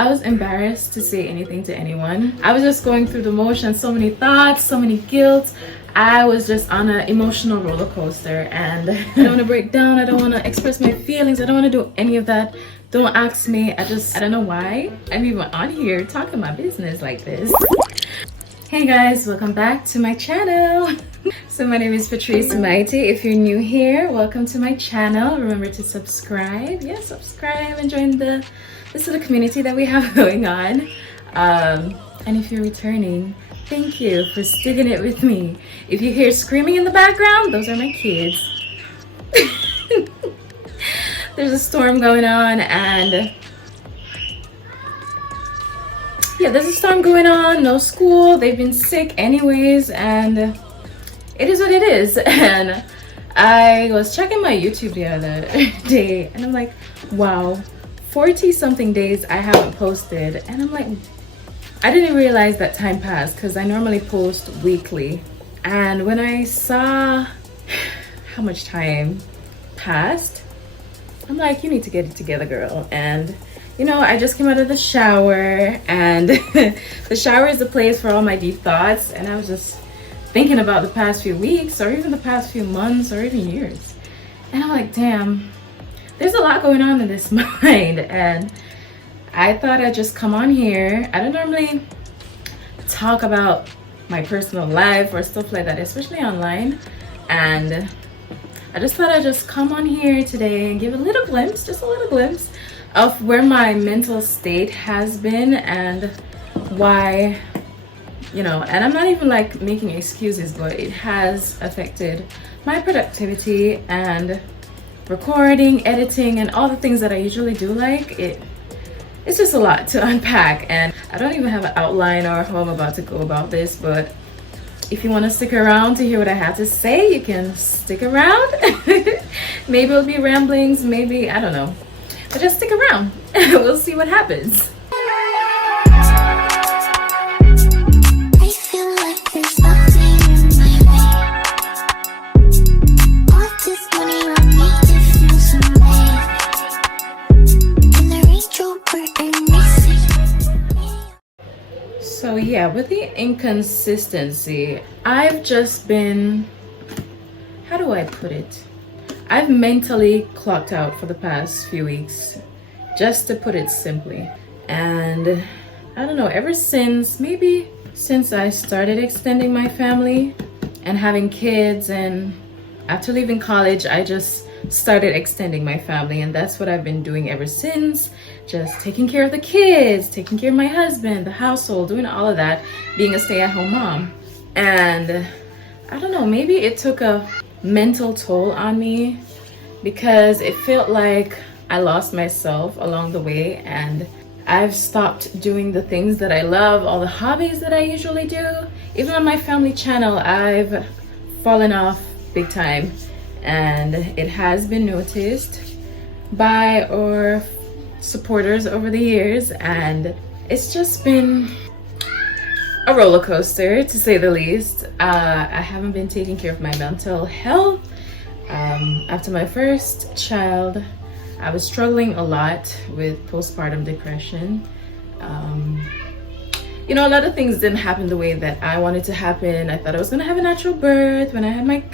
I was embarrassed to say anything to anyone. I was just going through the motions, so many thoughts, so many guilt. I was just on an emotional roller coaster, and I don't want to break down. I don't want to express my feelings. I don't want to do any of that. Don't ask me. I don't know why I'm even on here talking my business like this. Hey guys, welcome back to my channel. So my name is Patrice Mighty. If you're new here, welcome to my channel. Remember to subscribe. Yeah, subscribe and join this little community that we have going on. And if you're returning, thank you for sticking it with me. If you hear screaming in the background, those are my kids. There's a storm going on, and yeah, there's a storm going on. No school. They've been sick anyways, and it is what it is. And I was checking my YouTube the other day, and I'm like, wow, 40 something days I haven't posted. And I'm like, I didn't realize that time passed because I normally post weekly. And when I saw how much time passed, I'm like, you need to get it together, girl. And you know, I just came out of the shower, and the shower is the place for all my deep thoughts. And I was just thinking about the past few weeks, or even the past few months, or even years. And I'm like, damn, there's a lot going on in this mind. And I thought I'd just come on here. I don't normally talk about my personal life or stuff like that, especially online. And I just thought I'd just come on here today and give a little glimpse, just a little glimpse of where my mental state has been and why, you know, and I'm not even like making excuses, but it has affected my productivity and recording, editing, and all the things that I usually do. Like it's just a lot to unpack, and I don't even have an outline or how I'm about to go about this. But if you want to stick around to hear what I have to say, you can stick around. Maybe it'll be ramblings, maybe, I don't know, but just stick around. We'll see what happens. So yeah, with the inconsistency, I've just been, how do I put it? I've mentally clocked out for the past few weeks, just to put it simply. And I don't know, ever since, maybe since I started extending my family and having kids, and after leaving college, I just started extending my family, and that's what I've been doing ever since. Just taking care of the kids, taking care of my husband, the household, doing all of that, being a stay-at-home mom. And I don't know, maybe it took a mental toll on me because it felt like I lost myself along the way, and I've stopped doing the things that I love, all the hobbies that I usually do. Even on my family channel, I've fallen off big time, and it has been noticed by our supporters over the years, and it's just been a roller coaster, to say the least. I haven't been taking care of my mental health. After my first child, I was struggling a lot with postpartum depression. You know, a lot of things didn't happen the way that I wanted to happen. I thought I was gonna have a natural birth. When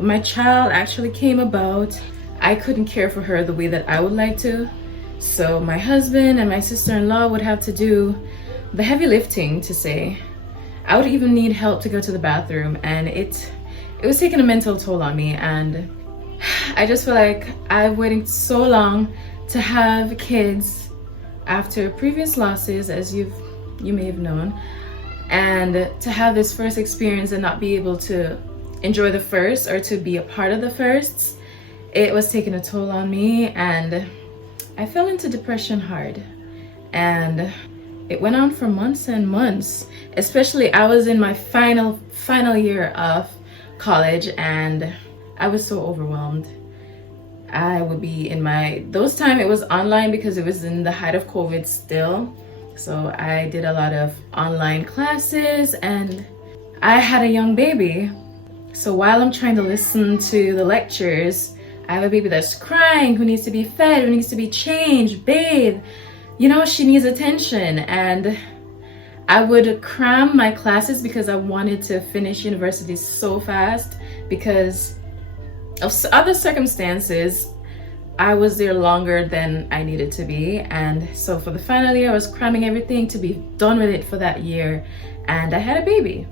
my child actually came about, I couldn't care for her the way that I would like to. So my husband and my sister-in-law would have to do the heavy lifting, to say. I would even need help to go to the bathroom, and it was taking a mental toll on me. And I just feel like I've waited so long to have kids after previous losses, as you may have known, and to have this first experience and not be able to enjoy the first or to be a part of the firsts. It was taking a toll on me, and I fell into depression hard, and it went on for months and months. Especially, I was in my final year of college, and I was so overwhelmed. I would be in those time it was online because it was in the height of COVID still. So I did a lot of online classes, and I had a young baby. So while I'm trying to listen to the lectures, I have a baby that's crying, who needs to be fed, who needs to be changed, bathed, you know, she needs attention. And I would cram my classes because I wanted to finish university so fast. Because of other circumstances, I was there longer than I needed to be. And so for the final year, I was cramming everything to be done with it for that year. And I had a baby.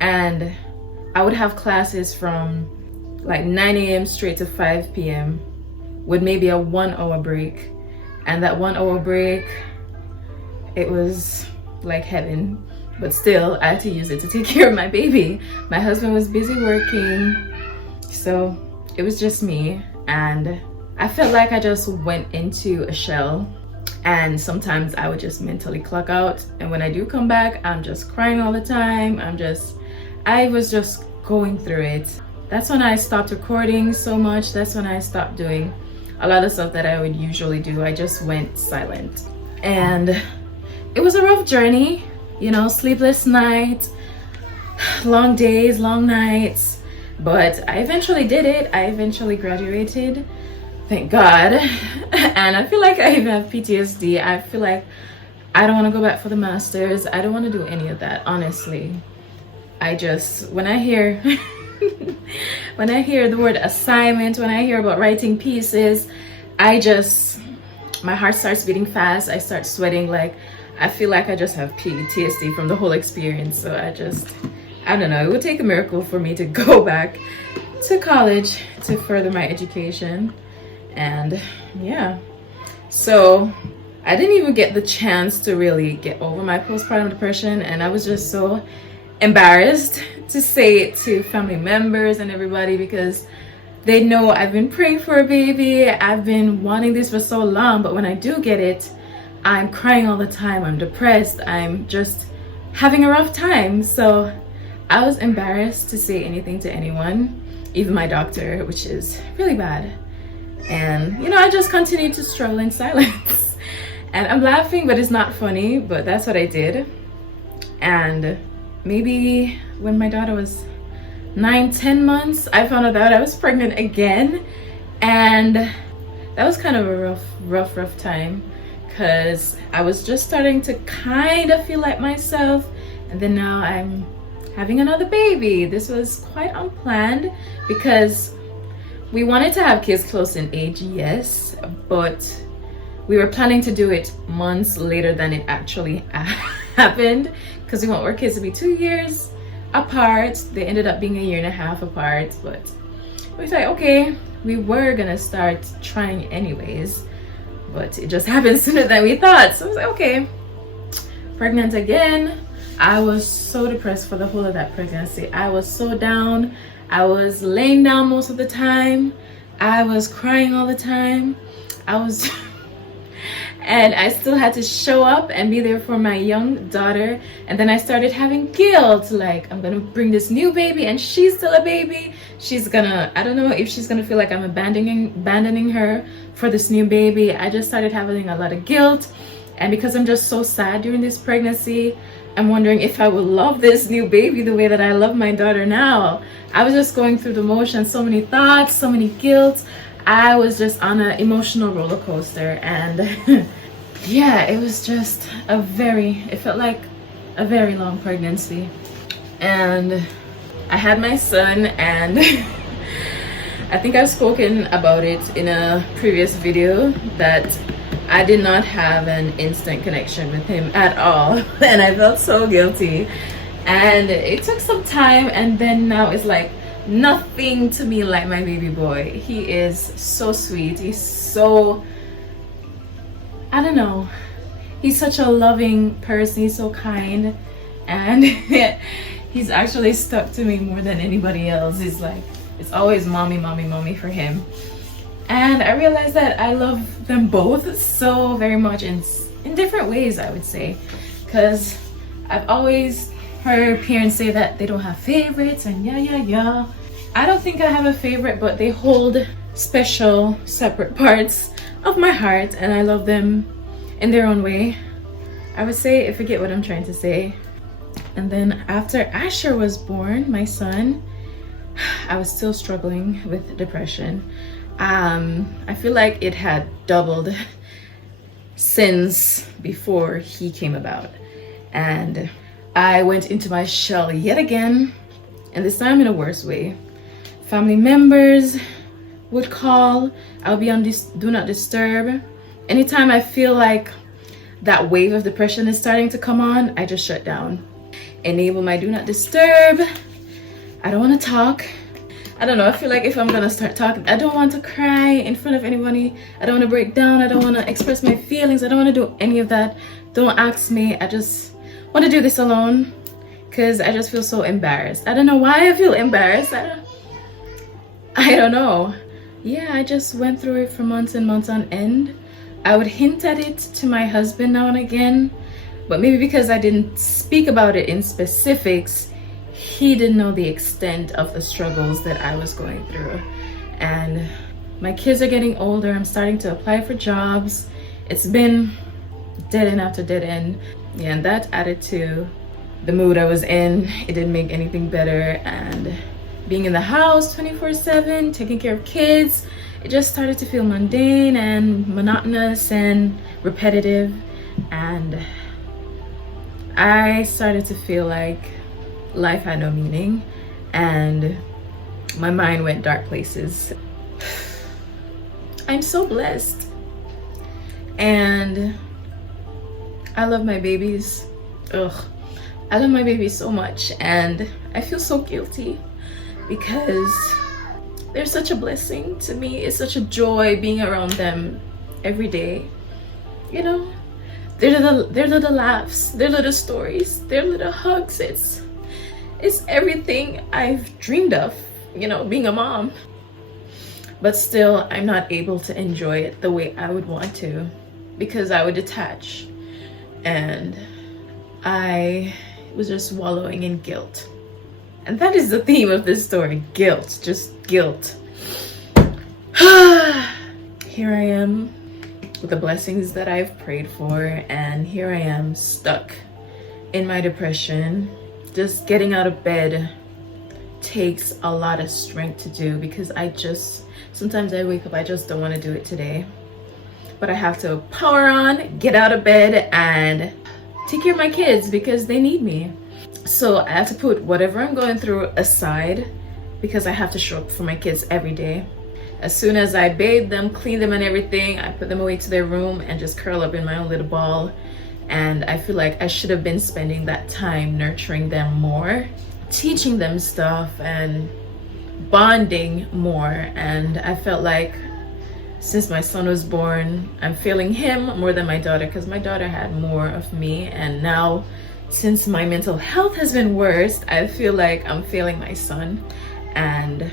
And I would have classes from like 9 a.m. straight to 5 p.m. with maybe a 1 hour break. And that 1 hour break, it was like heaven. But still, I had to use it to take care of my baby. My husband was busy working, so it was just me. And I felt like I just went into a shell. And sometimes I would just mentally clock out. And when I do come back, I'm just crying all the time. I was just going through it. That's when I stopped recording so much. That's when I stopped doing a lot of stuff that I would usually do. I just went silent. And it was a rough journey, you know, sleepless nights, long days, long nights. But I eventually did it. I eventually graduated. Thank God. And I feel like I even have PTSD. I feel like I don't want to go back for the master's. I don't want to do any of that, honestly. I just, when I hear when I hear the word assignment, when I hear about writing pieces, my heart starts beating fast. I start sweating. Like, I feel like I just have PTSD from the whole experience. So I don't know, it would take a miracle for me to go back to college to further my education. And yeah, so I didn't even get the chance to really get over my postpartum depression. And I was just so embarrassed to say it to family members and everybody, because they know I've been praying for a baby. I've been wanting this for so long, but when I do get it, I'm crying all the time. I'm depressed. I'm just having a rough time. So I was embarrassed to say anything to anyone, even my doctor, which is really bad. And, you know, I just continued to struggle in silence. And I'm laughing, but it's not funny, but that's what I did. And maybe when my daughter was 9-10 months, I found out that I was pregnant again. And that was kind of a rough time, because I was just starting to kind of feel like myself. And then now I'm having another baby. This was quite unplanned, because we wanted to have kids close in age, yes, but we were planning to do it months later than it actually happened, because we want our kids to be 2 years apart. They ended up being 1.5 years apart, but we thought, okay, we were gonna start trying anyways, but it just happened sooner than we thought. So I was like, okay, pregnant again. I was so depressed for the whole of that pregnancy. I was so down. I was laying down most of the time. I was crying all the time. And I still had to show up and be there for my young daughter. And then I started having guilt, like, I'm gonna bring this new baby and she's still a baby. I don't know if she's gonna feel like I'm abandoning her for this new baby. I just started having a lot of guilt. And because I'm just so sad during this pregnancy, I'm wondering if I will love this new baby the way that I love my daughter now. I was just going through the motions, so many thoughts, so many guilt. I was just on an emotional roller coaster. And yeah, it was just it felt like a very long pregnancy. And I had my son, and I think I've spoken about it in a previous video, that I did not have an instant connection with him at all. And I felt so guilty. And it took some time, and then now it's like nothing to me like my baby boy. He is so sweet. He's so, I don't know, he's such a loving person. He's so kind, and he's actually stuck to me more than anybody else. He's like, it's always mommy, mommy, mommy for him. And I realized that I love them both so very much in different ways, I would say, because I've always heard parents say that they don't have favorites, and yeah. I don't think I have a favorite, but they hold special, separate parts of my heart, and I love them in their own way. I would say, I forget what I'm trying to say. And then after Asher was born, my son, I was still struggling with depression. I feel like it had doubled since before he came about. And I went into my shell yet again, and this time in a worse way. Family members would call. I'll be on this do not disturb. Anytime I feel like that wave of depression is starting to come on, I just shut down. Enable my do not disturb. I don't want to talk. I don't know, I feel like if I'm gonna start talking, I don't want to cry in front of anybody. I don't want to break down. I don't want to express my feelings. I don't want to do any of that. Don't ask me. I just want to do this alone because I just feel so embarrassed. I don't know why I feel embarrassed. I don't know. Yeah, I just went through it for months and months on end. I would hint at it to my husband now and again, but maybe because I didn't speak about it in specifics, he didn't know the extent of the struggles that I was going through. And my kids are getting older. I'm starting to apply for jobs. It's been dead end after dead end. Yeah, and that added to the mood I was in. It didn't make anything better. And being in the house 24/7, taking care of kids, it just started to feel mundane and monotonous and repetitive. And I started to feel like life had no meaning, and my mind went dark places. I'm so blessed, and I love my babies. I love my babies so much, and I feel so guilty because they're such a blessing to me. It's such a joy being around them every day. You know, they're little laughs, they're little stories, they're little hugs. It's everything I've dreamed of, you know, being a mom. But still, I'm not able to enjoy it the way I would want to because I would detach. And I was just wallowing in guilt. And that is the theme of this story, guilt, just guilt. Here I am with the blessings that I've prayed for, and here I am stuck in my depression. Just getting out of bed takes a lot of strength to do because sometimes I wake up, I just don't want to do it today. But I have to power on, get out of bed, and take care of my kids because they need me. So I have to put whatever I'm going through aside because I have to show up for my kids every day. As soon as I bathe them, clean them and everything, I put them away to their room and just curl up in my own little ball. And I feel like I should have been spending that time nurturing them more, teaching them stuff and bonding more. And I felt like since my son was born, I'm feeling him more than my daughter because my daughter had more of me. And now, since my mental health has been worse, I feel like I'm failing my son. And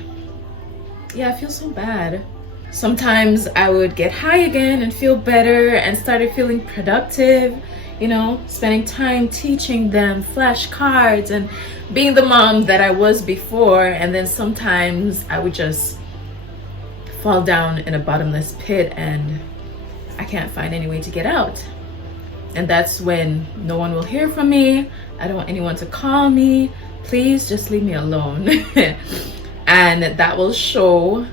yeah, I feel so bad. Sometimes I would get high again and feel better and started feeling productive, you know, spending time teaching them flashcards and being the mom that I was before. And then sometimes I would just fall down in a bottomless pit and I can't find any way to get out. And that's when no one will hear from me. I don't want anyone to call me. Please just leave me alone. And that will show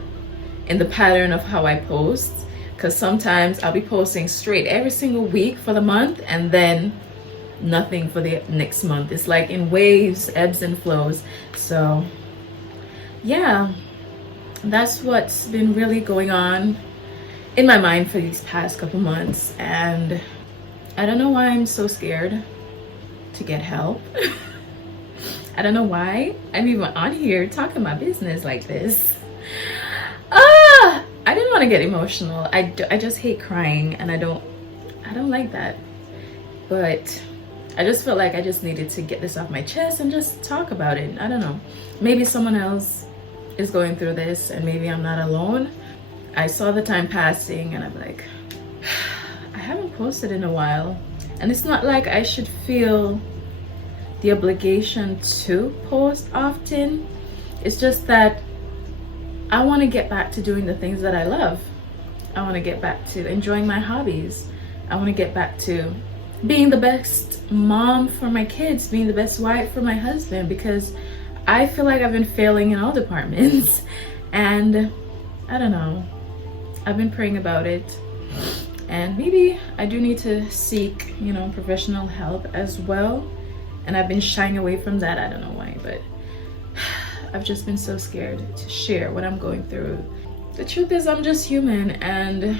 in the pattern of how I post, because sometimes I'll be posting straight every single week for the month and then nothing for the next month. It's like in waves, ebbs and flows. So yeah, that's what's been really going on in my mind for these past couple months. And I don't know why I'm so scared to get help. I don't know why I'm even on here talking my business like this. I didn't want to get emotional. I just hate crying, and I don't like that. But I just felt like I just needed to get this off my chest and just talk about it. I don't know. Maybe someone else is going through this and maybe I'm not alone. I saw the time passing and I'm like, I haven't posted in a while. And it's not like I should feel the obligation to post often. It's just that I want to get back to doing the things that I love. I want to get back to enjoying my hobbies. I want to get back to being the best mom for my kids, being the best wife for my husband, because I feel like I've been failing in all departments. And I don't know, I've been praying about it and maybe I do need to seek, you know, professional help as well. And I've been shying away from that. I don't know why, but I've just been so scared to share what I'm going through. The truth is, I'm just human, and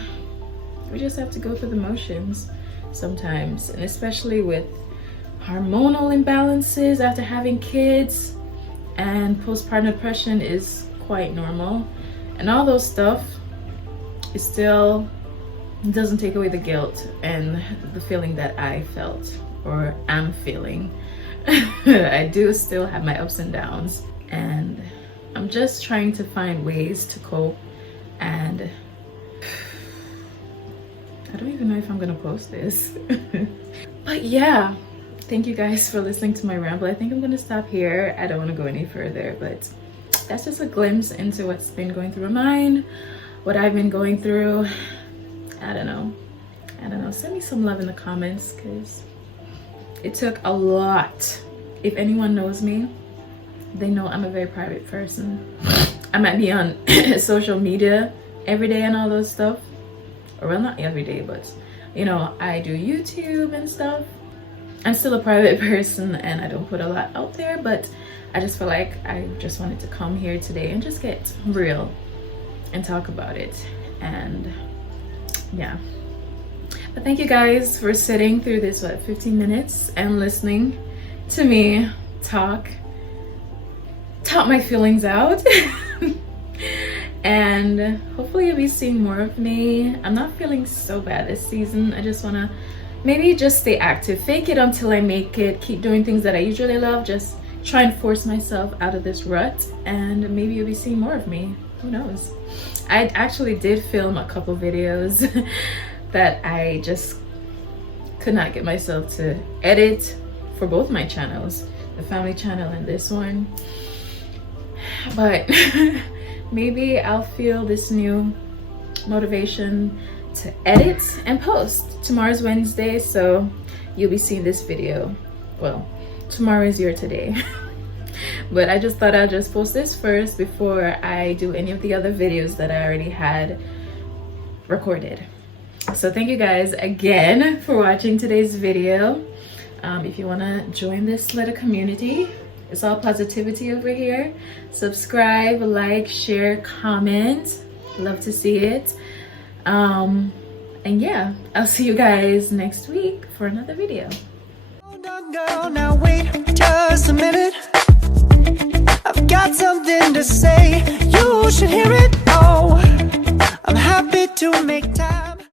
we just have to go through the motions sometimes, and especially with hormonal imbalances after having kids, and postpartum depression is quite normal, and all those stuff, it still doesn't take away the guilt and the feeling that I felt or am feeling. I do still have my ups and downs, and I'm just trying to find ways to cope. And I don't even know if I'm gonna post this. But yeah, thank you guys for listening to my ramble. I think I'm gonna stop here. I don't want to go any further, but that's just a glimpse into what's been going through my mind, what I've been going through. I don't know. Send me some love in the comments, because it took a lot. If anyone knows me, they know I'm a very private person. I might be on social media every day and all those stuff. Or well, not every day, but you know, I do YouTube and stuff. I'm still a private person and I don't put a lot out there, but I just feel like I just wanted to come here today and just get real and talk about it. And yeah. But thank you guys for sitting through this 15 minutes and listening to me talk my feelings out. And hopefully you'll be seeing more of me. I'm not feeling so bad this season. I just want to maybe just stay active, fake it until I make it, keep doing things that I usually love, just try and force myself out of this rut, and maybe you'll be seeing more of me. Who knows? I actually did film a couple videos that I just could not get myself to edit for both my channels, the family channel and this one. But maybe I'll feel this new motivation to edit and post. Tomorrow's Wednesday, so you'll be seeing this video. Well, tomorrow is your today. But I just thought I'd just post this first before I do any of the other videos that I already had recorded. So thank you guys again for watching today's video. If you want to join this little community, it's all positivity over here. Subscribe, like, share, comment. Love to see it. And yeah, I'll see you guys next week for another video. Hold on, girl, now wait just a minute. I've got something to say. You should hear it. Oh, I'm happy to make time.